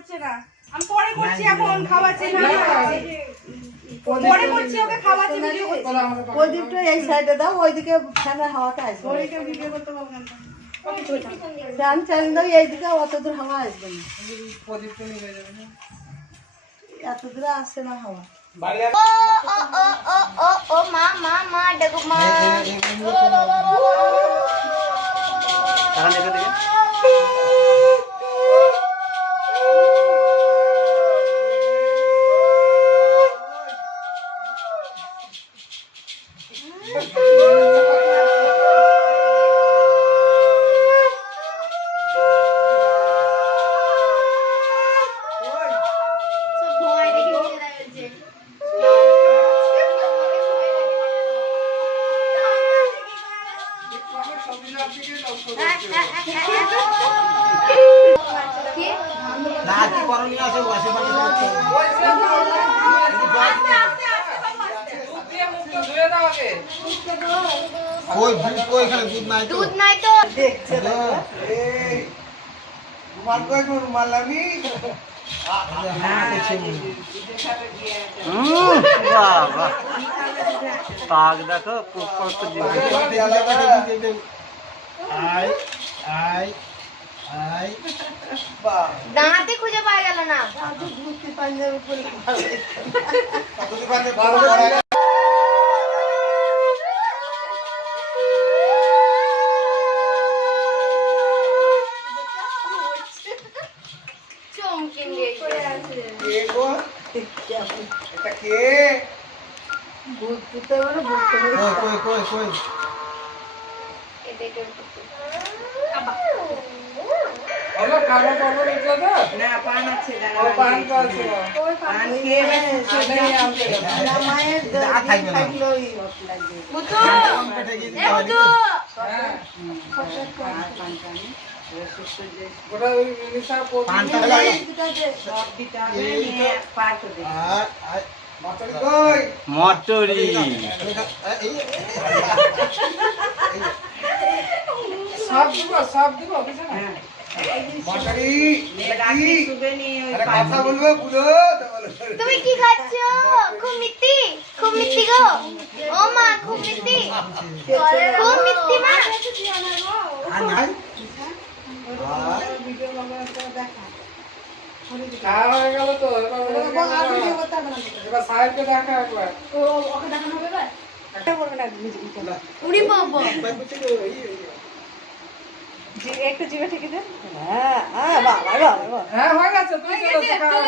হচ্ছে না, আমি পরে করছি, এখন খাওয়াচ্ছি না, পরে করছি, ওকে খাওয়াচ্ছি, ভিডিও করছি। প্রদীপটা এই সাইডে দাও, ওইদিকে ফ্যানের হাওয়াটা আসবে। ওইটা ভিডিও করতে পারবো না। ফ্যান চালিয়ে দাও, এইদিকে অত দূর হাওয়া আসবে না, এত দূরে আসছে না হাওয়া। ও ও ও ও ও ও মা মা মা ডগু মা দুধ নাই তো দেখছে না পাক দেখো দাঁতে খুঁজে পাওয়া গেল না। ধুতি পাঞ্জাবি পরে চমকে দিয়েছে ভূত পুতে মানে ভূত মায়ের থাকলেই মটরি তুমি কি খাচ্ছ? খুব মিষ্টি, খুব মিষ্টি গো। ও মা খুব মিষ্টি, খুব মিষ্টি মা। উড়ি বাবা একটু জিভে ঠেকে দেন। হ্যাঁ হ্যাঁ বাবা বাবা হ্যাঁ হয়ে গেছে, তুই